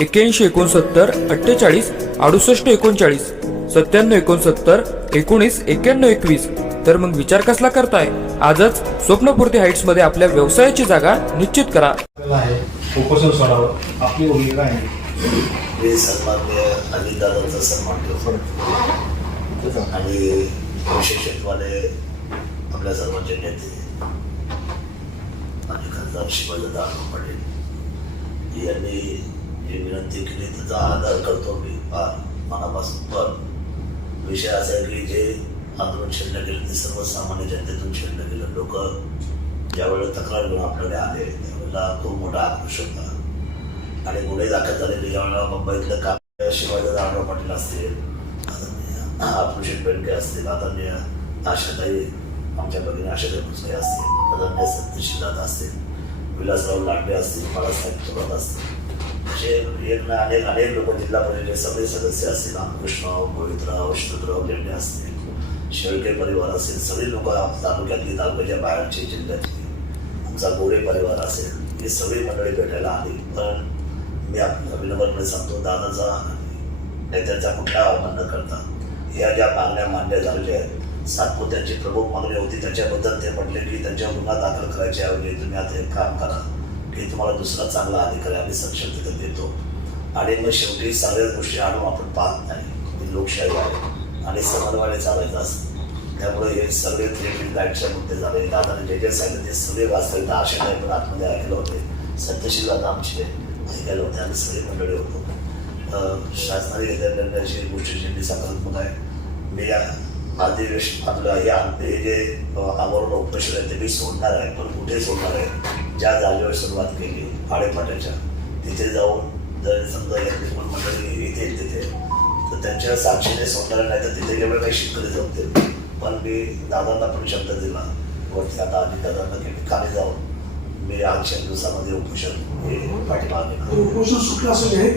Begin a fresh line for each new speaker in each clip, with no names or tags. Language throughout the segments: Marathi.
एक्क्याऐंशी एकोणसत्तर अठ्ठेचाळीस अडुसष्ट एकोणचाळीस सत्त्याण्णव एकोणसत्तर एकोणीस एक्क्याण्णव एकवीस. तर मग विचार कसला करताय? आजच स्वप्नपूर्ती हाईट्समध्ये आपल्या व्यवसायाची जागा निश्चित करा.
उपोषण सोडावं. आपली भूमिका आहे.
हे सन्मान्य अजितदादांचा सन्मान ठेवतो आणि विशेषत्वाने आपल्या सर्वांचे नेते आणि खासदार शिवाजीदादा आढाव पाटील यांनी जी विनंती केली त्याचा आदर करतो मी. फार मनापासून पण विषय असा आहे की जे आंदोलन छेडलं गेलं ते सर्वसामान्य जनतेतून छेडलं गेलं. लोक ज्यावेळेला तक्रार घेऊन आपल्याकडे आले त्यावेळेला खूप मोठा आक्रोश होता. आणि गुन्हे दाखल झालेले ज्यावेळेला मुंबईतलं काम शिवाजी आढाव पाटील असतील आदरणीय अभिषेक बेडके असतील आदरणीय आशाताई आमच्या भगिनी आशाताई भुसले असतील आदरणीय सत्यशील असतील विलासराव लांडे असतील बाळासाहेब थोरात असतील. जे अनेक अनेक लोक जिल्हा परिषदेचे सगळे सदस्य असतील. रामकृष्णराव गोविंदराव विष्णुराव लेंडे असतील. शेळके परिवार असेल. सगळे लोक तालुक्यातली तालुक्याच्या बाहेरचे जिल्ह्यातले. आमचा गोरे परिवार असेल. हे सगळी मंडळी भेटायला आली. पण मी आपल्या विनम्रपणे सांगतो दादाचा नेत्याचा कुठला आव्हान न करता या ज्या मागण्या मान्य झालेल्या आहेत सातपुत्यांची प्रमुख मागणी होती. त्याच्याबद्दल ते म्हटले की त्यांच्या गुन्हा दाखल करायच्या ऐवजी तुम्ही आता एक काम करा. की तुम्हाला दुसरा चांगला अधिकारी आम्ही सक्षम तिथे देतो. आणि मग शेवटी सगळ्याच गोष्टी आणून आपण पाहत नाही. लोकशाही आहे आणि समन्वयाने चालायचं असतं. त्यामुळे हे सगळे थ्री लाईटचे मुद्दे झाले. दादाने जे जे सांगितले ते सगळे वाचले आशा नाही पण आतमध्ये ऐकले होते. सत्यशील दादा आमचे ऐकायला होते. आणि सगळे मंडळी होतो. तर शासनाने घेतलेल्या निर्णयाची गोष्ट जी सकारात्मक आहे. मी या अधिवेशन आपलं हे हे जे आमरण उपोषण आहे ते मी सोडणार आहे. पण कुठे सोडणार आहे? ज्या जागेवर सुरुवात केली आडेपाट्याच्या तिथे जाऊन जर समजा या निर्माण मंडळी येतील तिथे तर त्यांच्या साक्षीने सोडणार नाही तर तिथे गेल्यावर काही शेतकरी जमतील. पण मी दादांना पण शब्द दिला वरती आता आधी दादांना की मी खाली जाऊन मी आजच्या दिवसामध्ये उपोषण हे पाठीमागे
उपोषण सुटलं असं हे?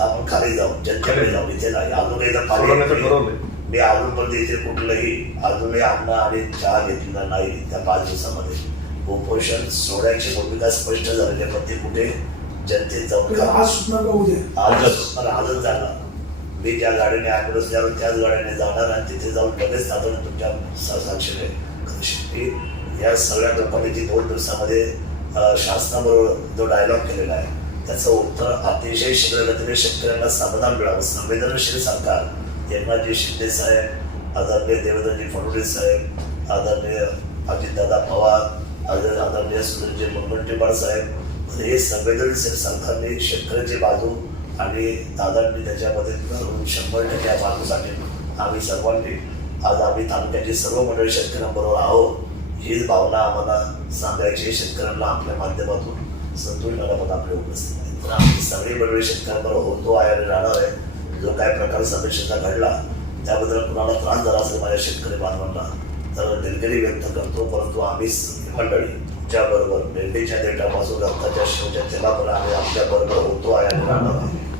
आपण खाली जाऊन जनतेकडे जाऊन इथे नाही अजून एकदा
ठरवलंय.
मी अजूनपर्यंत इथे कुठलंही अजूनही अन्न आणि चहा घेतलेला नाही त्या पाच दिवसामध्ये. उपोषण सोडायची भूमिका स्पष्ट झालेली आहे पण ते कुठे जनतेत जाऊन
आज सुटणार का उद्या
आजच पण आजच जाणार मी ज्या गाडीने ॲम्ब्युलन्स द्यावं त्याच गाडीने जाणार आणि तिथे जाऊन लगेच तातडीने तुमच्या साक्षीने शेवटी या सगळ्या लोकांनी जी दोन दिवसामध्ये शासनाबरोबर जो डायलॉग केलेला आहे त्याचं उत्तर अतिशय शीघ्रगतीने शेतकऱ्यांना समाधान मिळावं. संवेदनशील सरकार एकनाथजी शिंदे साहेब आदरणीय देवेंद्रजी फडणवीस साहेब आदरणीय अजितदादा पवार आदरणीय सुरेशजी मुनगंटीवार साहेब हे संवेदनशील संघांनी शेतकऱ्याची बाजू आणि दादांनी त्याच्यामध्ये घालून शंभर टक्के या बाजूसाठी आम्ही सर्वांनी आज आम्ही तालुक्याचे सर्व मंडळी शेतकऱ्यांबरोबर आहोत. हीच भावना आम्हाला सांगायची शेतकऱ्यांना आपल्या माध्यमातून संतोष पण आपले उपस्थित आहेत. तर आम्ही सगळी मंडळी शेतकऱ्यांबरोबर होतो आहे आणि राहणार आहे. जो काय प्रकार सदस्यता घडला त्याबद्दल कुणाला त्रास झाला असेल माझ्या शेतकरी बांधवांना दिलगिरी व्यक्त करतो परंतु आम्ही मंडळी तुमच्याबरोबर मेंढीच्या देठापासून रक्ताच्या शेवच्या तेलापर्यंत आम्ही आपल्याबरोबर होतो आहे आणि राहणार आहे